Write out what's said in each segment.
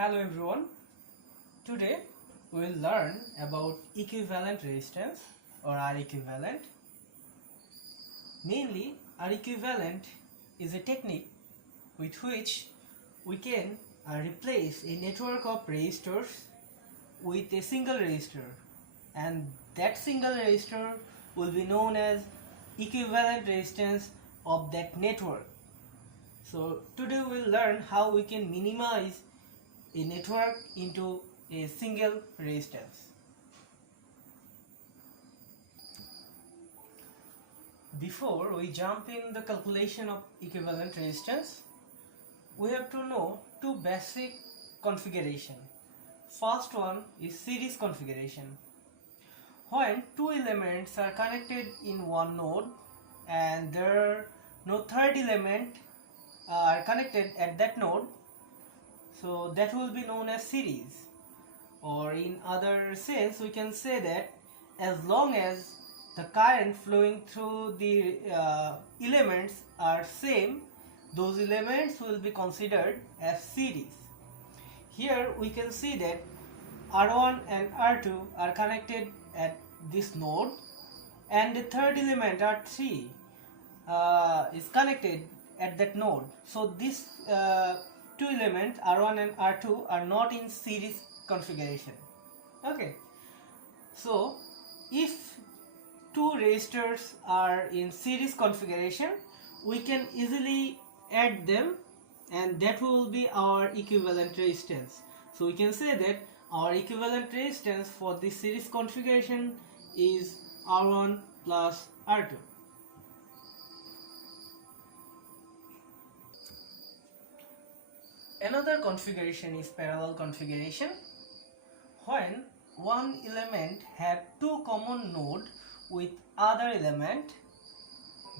Hello everyone. Today we will learn about equivalent resistance or R equivalent. Mainly, R equivalent is a technique with which we can replace a network of resistors with a single resistor, and that single resistor will be known as equivalent resistance of that network. So today we will learn how we can minimize a network into a single resistance. Before we jump in the calculation of equivalent resistance, we have to know two basic configuration. First one is series configuration. When two elements are connected in one node and there are no third element are connected at that node, so that will be known as series. Or in other sense, we can say that as long as the current flowing through the elements are same, those elements will be considered as series. Here we can see that R1 and R2 are connected at this node, and the third element R3 is connected at that node. So these two elements R1 and R2 are not in series configuration. Okay, so if two resistors are in series configuration, we can easily add them, and that will be our equivalent resistance. So we can say that our equivalent resistance for this series configuration is R1 plus R2. Another configuration is parallel configuration. When one element have two common node with other element,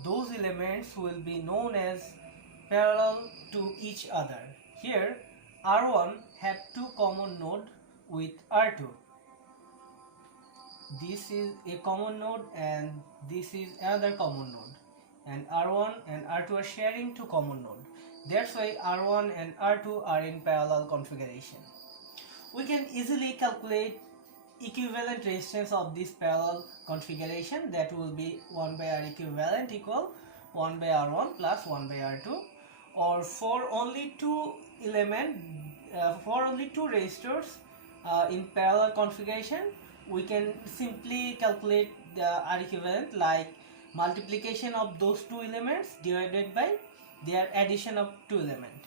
those elements will be known as parallel to each other. Here R1 have two common node with R2. This is a common node and this is another common node, and R1 and R2 are sharing two common node. That's why R1 and R2 are in parallel configuration. We can easily calculate equivalent resistance of this parallel configuration. That will be 1 by R equivalent equal 1 by R1 plus 1 by R2. Or for only two resistors in parallel configuration, we can simply calculate the R equivalent like multiplication of those two elements divided by their addition of two elements.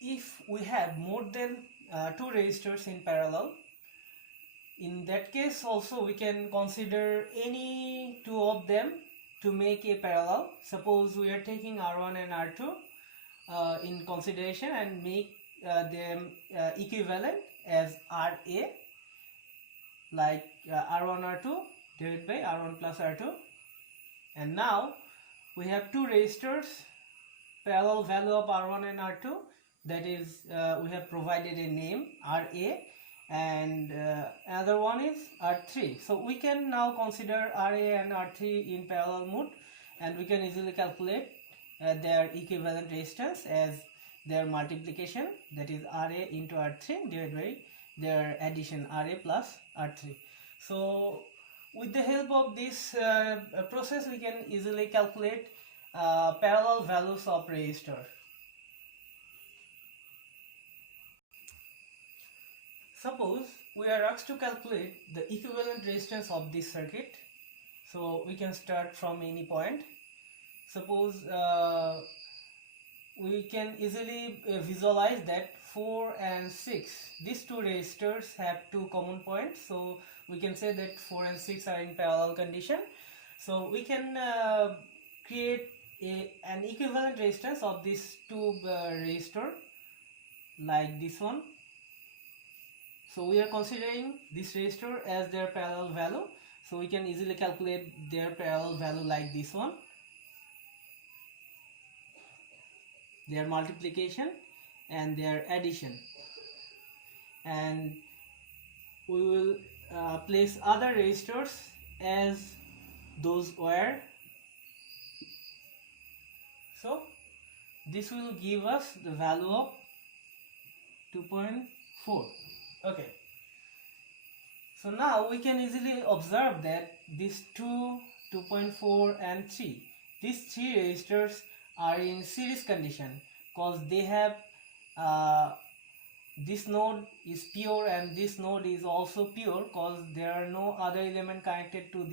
If we have more than two resistors in parallel, in that case also we can consider any two of them to make a parallel. Suppose we are taking R1 and R2 in consideration and make them equivalent as RA, like R1 R2 divided by R1 plus R2. And now we have two resistors, parallel value of R1 and R2, that is we have provided a name RA, and another one is R3. So we can now consider RA and R3 in parallel mode, and we can easily calculate their equivalent resistance as their multiplication, that is RA into R3 divided by their addition RA plus R3. So with the help of this process, we can easily calculate parallel values of resistor. Suppose we are asked to calculate the equivalent resistance of this circuit. So we can start from any point. Suppose we can easily visualize that 4 and 6, these two resistors have two common points. So we can say that 4 and 6 are in parallel condition. So we can create an equivalent resistance of these two resistor like this one. So we are considering this resistor as their parallel value. So we can easily calculate their parallel value like this one, their multiplication and their addition. And we will place other resistors as those were. So this will give us the value of 2.4. Okay, so now we can easily observe that these 2, 2.4 and 3, these three resistors are in series condition because they have this node is pure and this node is also pure because there are no other element connected to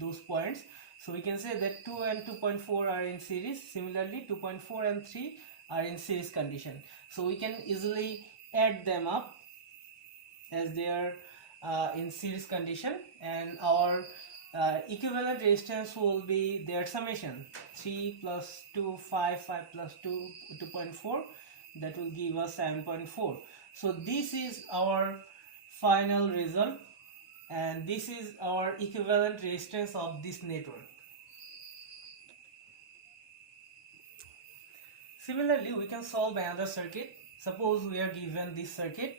those points. So we can say that 2 and 2.4 are in series. Similarly 2.4 and 3 are in series condition. So we can easily add them up as they are in series condition, and our equivalent resistance will be their summation 3 plus 2 5, 5 plus 2 2.4, that will give us 7.4. So this is our final result and this is our equivalent resistance of this network. Similarly, we can solve another circuit. Suppose we are given this circuit.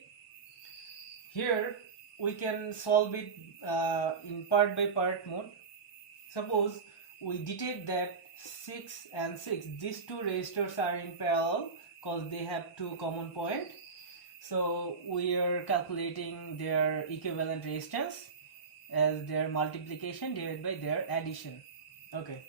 Here we can solve it in part by part mode. Suppose we detect that 6 and 6, these two resistors are in parallel because they have two common points. So we are calculating their equivalent resistance as their multiplication divided by their addition. Okay.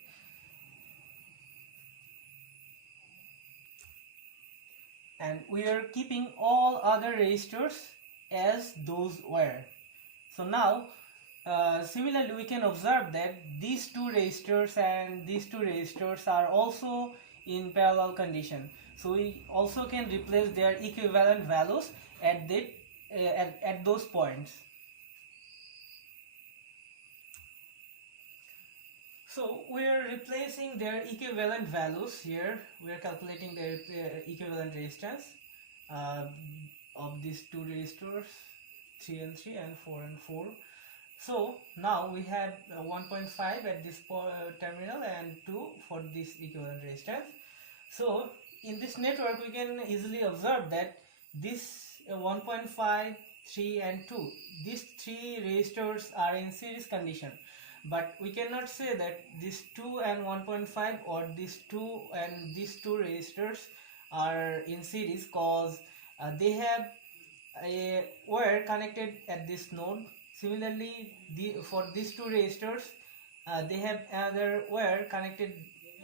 And we are keeping all other resistors as those were. So now similarly we can observe that these two resistors and these two resistors are also in parallel condition. So we also can replace their equivalent values at at those points. So we are replacing their equivalent values here. We are calculating their equivalent resistance of these two resistors, 3 and 3 and 4 and 4. So now we have 1.5 at this terminal and 2 for this equivalent resistance. So in this network we can easily observe that this 1.5, 3 and 2, these three resistors are in series condition, but we cannot say that this 2 and 1.5 or these 2 and these two resistors are in series because they have a wire connected at this node. Similarly, for these two resistors they have another wire connected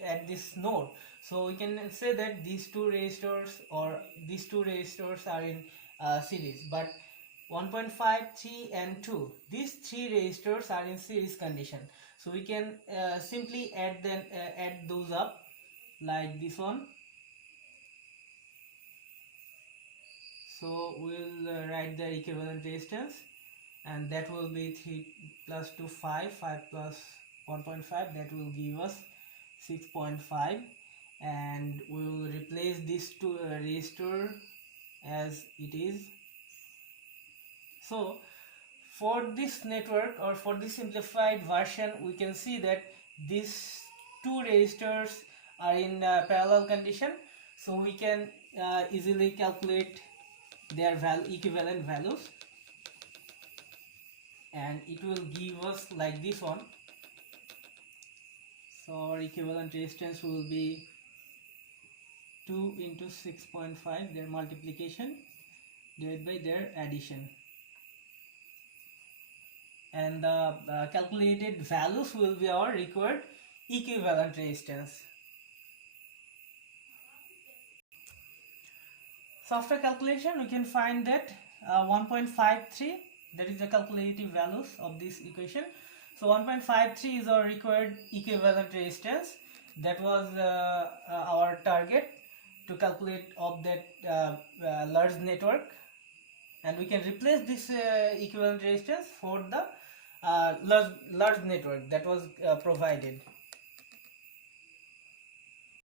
at this node. So we can say that these two resistors or these two resistors are in series, but 1.5, 3 and 2, these three resistors are in series condition. So we can simply add those up like this one. So we'll write the equivalent resistance, and that will be 3 plus 2 5, 5 plus 1.5, that will give us 6.5, and we will replace this two resistor as it is. So for this network or for this simplified version, we can see that these two resistors are in parallel condition. So we can easily calculate their equivalent values, and it will give us like this one. So our equivalent resistance will be 2 into 6.5, their multiplication divided by their addition, and the calculated values will be our required equivalent resistance. So after calculation we can find that 1.53, that is the calculative values of this equation. So 1.53 is our required equivalent resistance. That was our target to calculate of that large network, and we can replace this equivalent resistance for the large network that was provided.